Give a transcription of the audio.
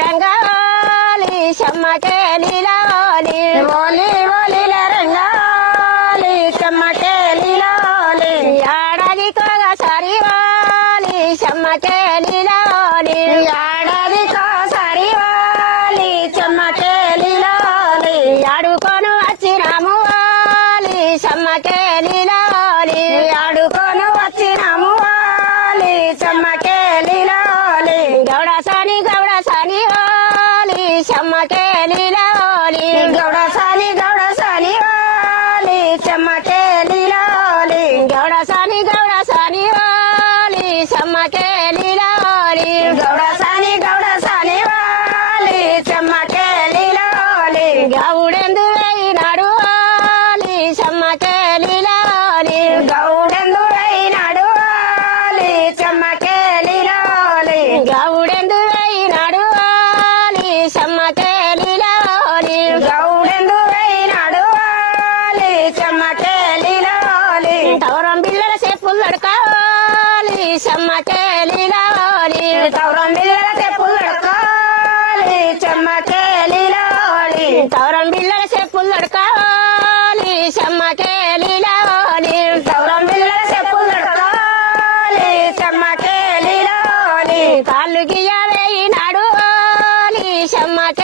రంగాలి సమ్మకే నీలవాలి ఓలి ఓలి సమ్మకే లీలాలి గౌడ చెమ్మకేలిలో తౌరం బిల్లల చెప్పులు అడకాలి చెమ్మకేలిలో కాళ్ళు గియ్య వేయినాడు చెమ్మకే